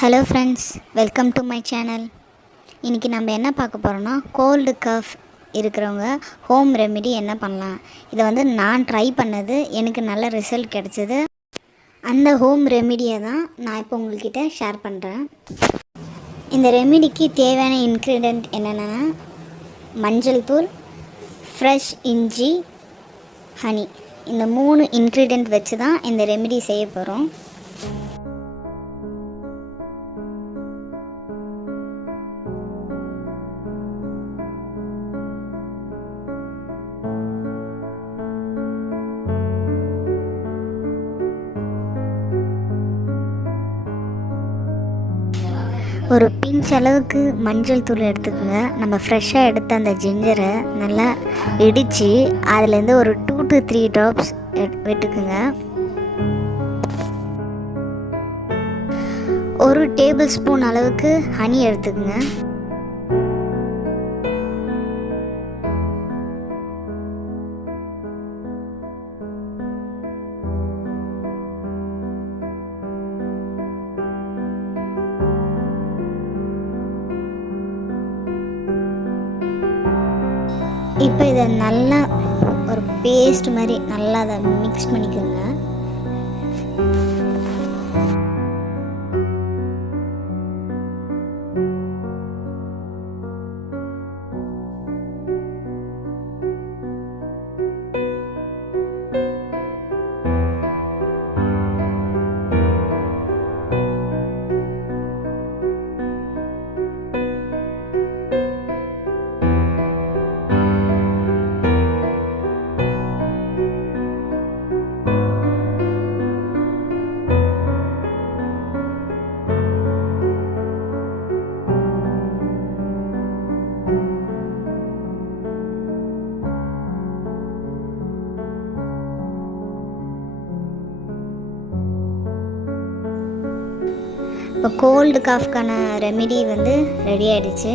Hello friends, welcome to my channel. இன்றைக்கி நம்ம என்ன பார்க்க போகிறோன்னா, கோல்டு கஃப் இருக்கிறவங்க ஹோம் ரெமிடி என்ன பண்ணலாம். இதை நான் ட்ரை பண்ணது, எனக்கு நல்ல ரிசல்ட் கிடச்சிது. அந்த ஹோம் ரெமிடியை தான் நான் இப்போ உங்கள்கிட்ட ஷேர் பண்ணுறேன். இந்த ரெமிடிக்கு தேவையான இன்க்ரீடியன்ட் என்னென்னா, மஞ்சள் தூள், ஃப்ரெஷ் இஞ்சி, ஹனி. இந்த 3 இன்க்ரீடியன்ட் வச்சு தான் இந்த ரெமிடி செய்ய போகிறோம். ஒரு பிஞ்ச் அளவுக்கு மஞ்சள் தூள் எடுத்துக்கோங்க. நம்ம ஃப்ரெஷ்ஷாக எடுத்த அந்த ஜிஞ்சரை நல்லா இடித்து அதுலேருந்து ஒரு 2 to 3 ட்ராப்ஸ் விட்டுக்குங்க. 1 டேபிள் ஸ்பூன் அளவுக்கு ஹனி எடுத்துக்கோங்க. இப்போ இதை நல்லா ஒரு பேஸ்ட் மாதிரி நல்லா அதை மிக்ஸ் பண்ணிக்கோங்க. இப்போ கோல்டு காஃப்க்கான ரெமிடி ரெடி ஆகிடுச்சு.